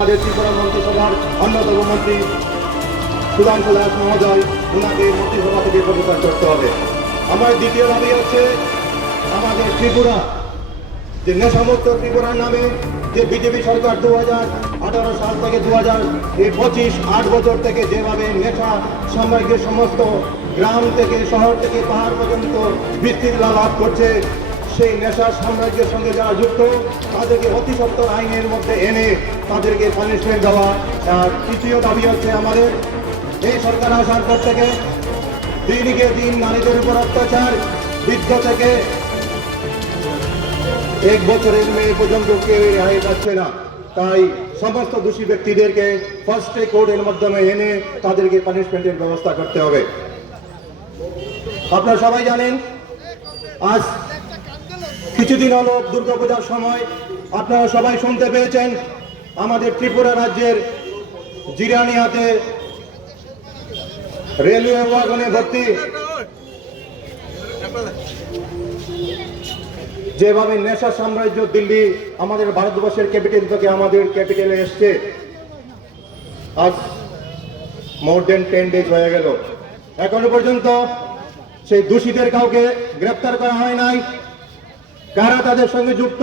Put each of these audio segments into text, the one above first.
আমাদের ত্রিপুরা মন্ত্রিসভার অন্যতম মন্ত্রী সুধাংশু দাস মহোদয়, ওনাকে মন্ত্রিসভা থেকে প্রতিকার করতে হবে। আমার দ্বিতীয় দাবি হচ্ছে, আমাদের ত্রিপুরা, যে নেশামুক্ত ত্রিপুরার নামে যে বিজেপি সরকার দু হাজার আঠারো সাল থেকে দু হাজার পঁচিশ আট বছর থেকে যেভাবে নেশা, সাম্রাজ্যের সমস্ত গ্রাম থেকে শহর থেকে পাহাড় পর্যন্ত বিস্তৃত লাভ করছে সেই নেশা সাম্রাজ্যের সঙ্গে যারা যুক্ত, তাদেরকে অতি আইনের মধ্যে এনে তাদেরকে পানিশমেন্ট দেওয়া। আর তৃতীয় দাবি হচ্ছে আমাদের, এই সরকার আসার পর থেকে দিনকে দিন নারীদের উপর অত্যাচার বৃদ্ধ থেকে এক বছরের মেয়ে পর্যন্ত কেউ রেহাই পাচ্ছে না। তাই সমস্ত দোষী ব্যক্তিদেরকে ফার্স্ট কোর্টের মাধ্যমে এনে তাদেরকে পানিশমেন্টের ব্যবস্থা করতে হবে। আপনারা সবাই জানেন, আজ কিছুদিন হলো দুর্গাপূজার সময়। আপনারা সবাই শুনতে পেয়েছেন আমাদের ত্রিপুরা রাজ্যের জিরানিয়াতে রেলওয়ে ওয়াগনে ভর্তি। যেভাবে নেশা সাম্রাজ্য দিল্লি আমাদের ভারতবর্ষের ক্যাপিটাল থেকে আমাদের ক্যাপিটালে এসছে। আজ মোর দেন টেন ডেজ হয়ে গেল। এখনও পর্যন্ত সেই দোষীদের কাউকে গ্রেপ্তার করা হয় নাই। কারা তাদের সঙ্গে যুক্ত,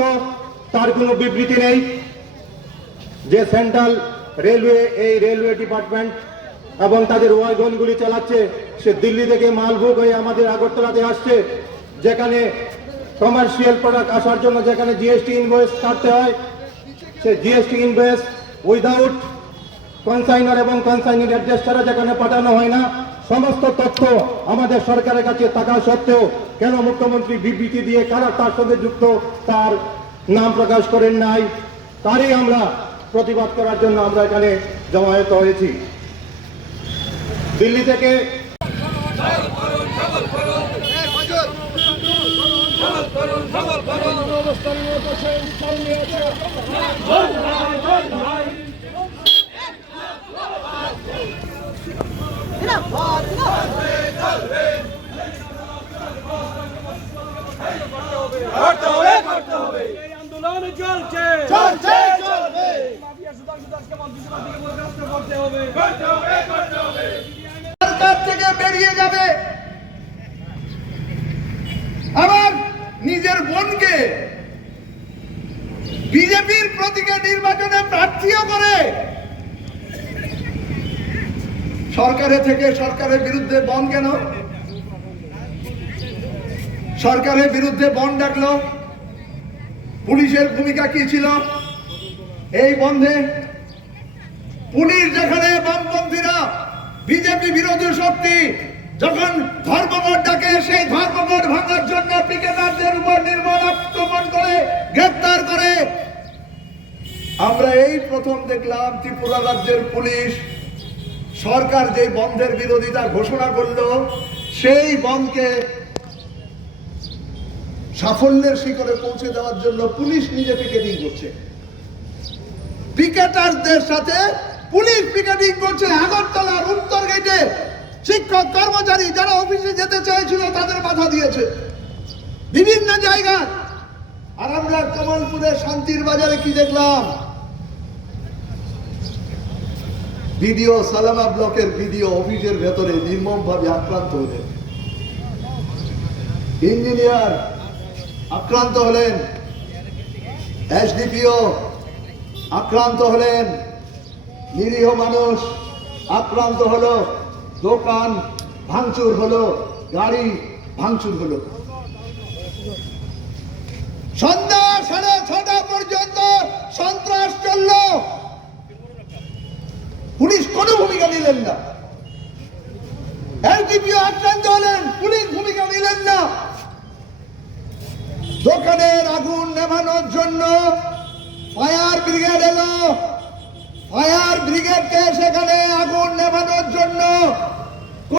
তার কোনো বিবৃতি নেই। যে সেন্ট্রাল রেলওয়ে, এই রেলওয়ে ডিপার্টমেন্ট এবং তাদের ওয়াগনগুলি চালাচ্ছে, সে দিল্লি থেকে মালভোগ হয়ে আমাদের আগরতলাতে আসছে, যেখানে কমার্শিয়াল প্রোডাক্ট আসার জন্য যেখানে জিএসটি ইনভয়েস কাটতে হয়। সে জিএসটি ইনভয়েস উইদাউট কনসাইনার এবং কনসাইনিং অ্যাড্রেস ছাড়া যেখানে পাঠানো হয় না সমস্ত তথ্য আমাদের সরকারের কাছে থাকা সত্ত্বেও কেন মুখ্যমন্ত্রী বিবৃতি দিয়ে কারা তার সঙ্গে যুক্ত, তার নাম প্রকাশ করেন নাই, তারই আমরা প্রতিবাদ করার জন্য আমরা এখানে জমায়েত হয়েছি। দিল্লি থেকে সরকার বেরিয়ে যাবে। আবার নিজের বোনকে বিজেপির প্রতীকে নির্বাচনে প্রার্থীও করে। সরকারের থেকে সরকারের বিরুদ্ধে বন কেন? সরকারের বিরুদ্ধে বন ডাকলো। পুলিশের ভূমিকা কি ছিল? এই বন্ধে পুলিশ যেখানে বিজেপি বিরোধী শক্তি যখন ধর্মঘট ডাকে, সেই ধর্মঘট ভাঙার জন্য পিকেটারদের উপর নির্মল আক্রমণ করে, গ্রেপ্তার করে। আমরা এই প্রথম দেখলাম ত্রিপুরা রাজ্যের পুলিশ সরকার যে বন্ধের বিরোধিতা ঘোষণা করল, সেই বন্ধকে সাফল্যের শিখরে পৌঁছে দেওয়ার জন্য পুলিশ নিজে পিকেটিং করছে। পিকেটারদের সাথে পুলিশ পিকেটিং করছে আগরতলার উত্তর গেটে শিক্ষক, কর্মচারী যারা অফিসে যেতে চেয়েছিল, তাদের বাধা দিয়েছে। বিভিন্ন জায়গায়। আর আমরা কমলপুরের শান্তির বাজারে কি দেখলাম? ভিডিও সালামা ব্লকের ভিডিও অফিসের ভেতরে নির্মম ভাবে আক্রান্ত হলেন। ইঞ্জিনিয়ার আক্রান্ত হলেন। এসডিপিও আক্রান্ত হলেন। নিরীহ মানুষ, আক্রান্ত হলো, দোকান ভাঙচুর হলো, গাড়ি ভাঙচুর হলো। সন্ধ্যা সাড়ে ছটা পর্যন্ত সন্ত্রাস চলল। পুলিশ কোনো ভূমিকা নিলেন না। এলডিপিও আক্রান্ত হলেন, পুলিশ ভূমিকা নিলেন না। দোকানের আগুন নেভানোর জন্য ফায়ার ব্রিগেড এলো। ফায়ার ব্রিগেডকে সেখানে আগুন নেভানোর জন্য